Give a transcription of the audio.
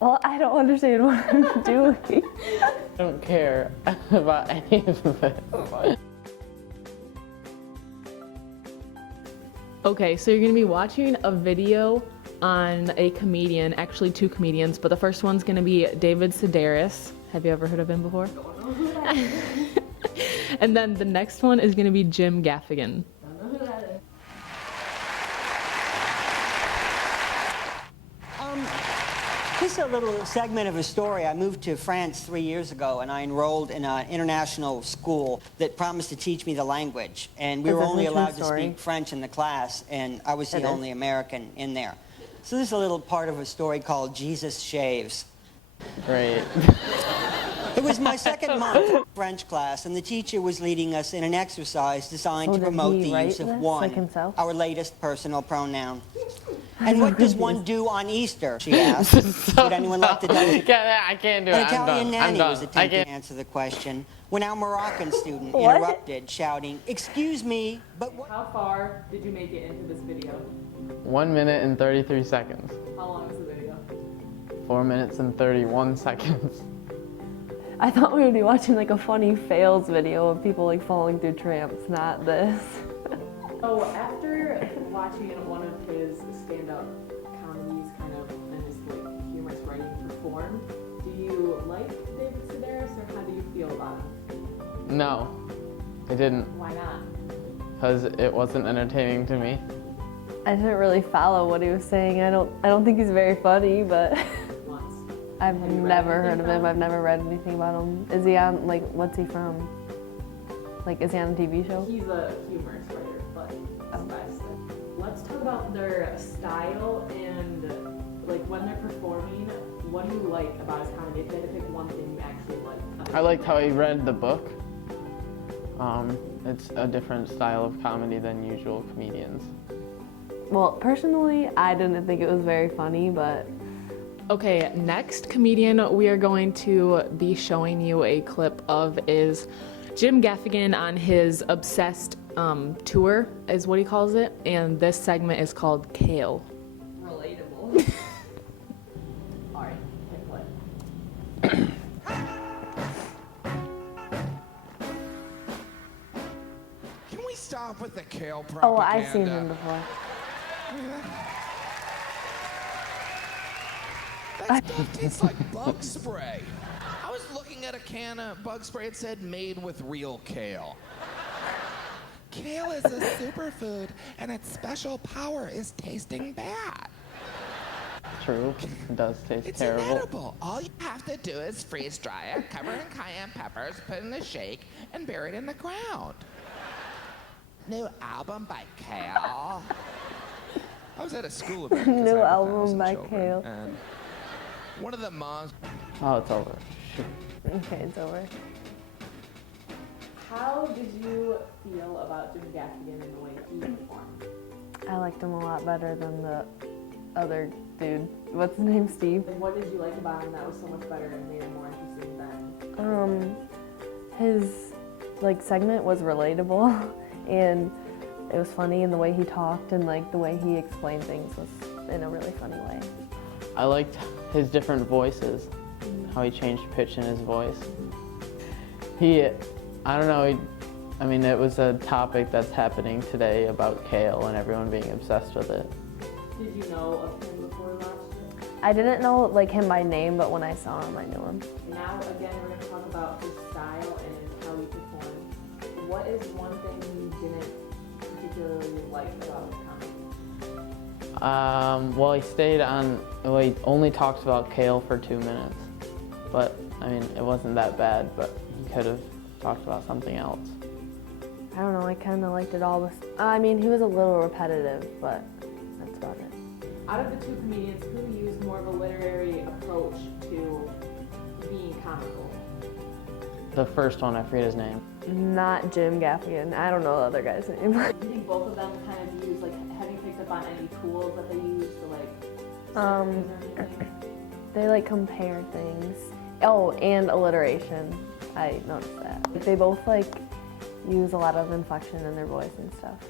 Well, I don't understand what I'm doing. I don't care about any of it. Okay, so you're gonna be watching a video on a comedian, actually two comedians, but the first one's gonna be David Sedaris. Have you ever heard of him before? And then the next one is gonna be Jim Gaffigan. This is a little segment of a story. I moved to France 3 years ago, and I enrolled in an international school that promised to teach me the language. And we were only allowed to speak French in the class, and I was the only American in there. So this is a little part of a story called Jesus Shaves. Great. It was my second month in French class, and the teacher was leading us in an exercise designed to promote the use of one, our latest personal pronoun. And what does one do on Easter, she asked. Would anyone like to do it? I can't do it. An Italian nanny was I attempting can't to answer the question when our Moroccan student interrupted, shouting, "Excuse me, but what?" How far did you make it into this video? 1 minute and 33 seconds. How long is the video? 4 minutes and 31 seconds. I thought we would be watching like a funny fails video of people like falling through tramps, not this. So after watching one of his stand-up comedies, kind of, and his like humorous writing perform, do you like David Sedaris, or how do you feel about him? No, I didn't, Why not? because it wasn't entertaining to me. I didn't really follow what he was saying. I don't think he's very funny, but Once. I've never heard of him. I've never read anything about him. Is he on, like, what's he from? Like, is he on a TV show? He's a humorous writer, but let's talk about their style and like when they're performing. What do you like about his comedy? If you had to pick one thing you actually like. I liked how he read the book. It's a different style of comedy than usual comedians. Well, personally, I didn't think it was very funny, but... Okay, next comedian we are going to be showing you a clip of is Jim Gaffigan on his Obsessed tour, is what he calls it, and this segment is called Kale. Relatable. Alright, hit play. Can we stop with the kale propaganda? Oh, I've seen him before. That stuff tastes like bug spray. I was looking at a can of bug spray. It said made with real kale. Kale is a superfood, and its special power is tasting bad. True, it does taste It's terrible. inedible. All you have to do is freeze dry it, cover it in cayenne peppers, put it in a shake, and bury it in the ground. New album by Kale. I was at a school event. 'cause New I have album 1,000 by children, Kale. And one of the moms. Oh, it's over. Shoot. Okay, it's over. How did you feel about Jim Gaffigan and the way he performed? I liked him a lot better than the other dude. What's his name, Steve? And what did you like about him that was so much better and made it more interesting than? His like segment was relatable, and it was funny, and the way he talked and like the way he explained things was in a really funny way. I liked his different voices, how he changed pitch in his voice. I don't know, I mean, it was a topic that's happening today about kale and everyone being obsessed with it. Did you know of him before you watched it? I didn't know like him by name, but when I saw him, I knew him. Now, again, we're going to talk about his style and how he performed. What is one thing you didn't particularly like about his comedy? Well, he only talked about kale for 2 minutes. But, I mean, it wasn't that bad, but he could have talked about something else. I don't know, I kind of liked it all. I mean, he was a little repetitive, but that's about it. Out of the two comedians, who used more of a literary approach to being comical? The first one, I forget his name. Not Jim Gaffigan. I don't know the other guy's name. Do you think both of them kind of use, like, have you picked up on any tools that they use to, like, They like compare things. Oh, and alliteration. I noticed that. They both like use a lot of inflection in their voice and stuff.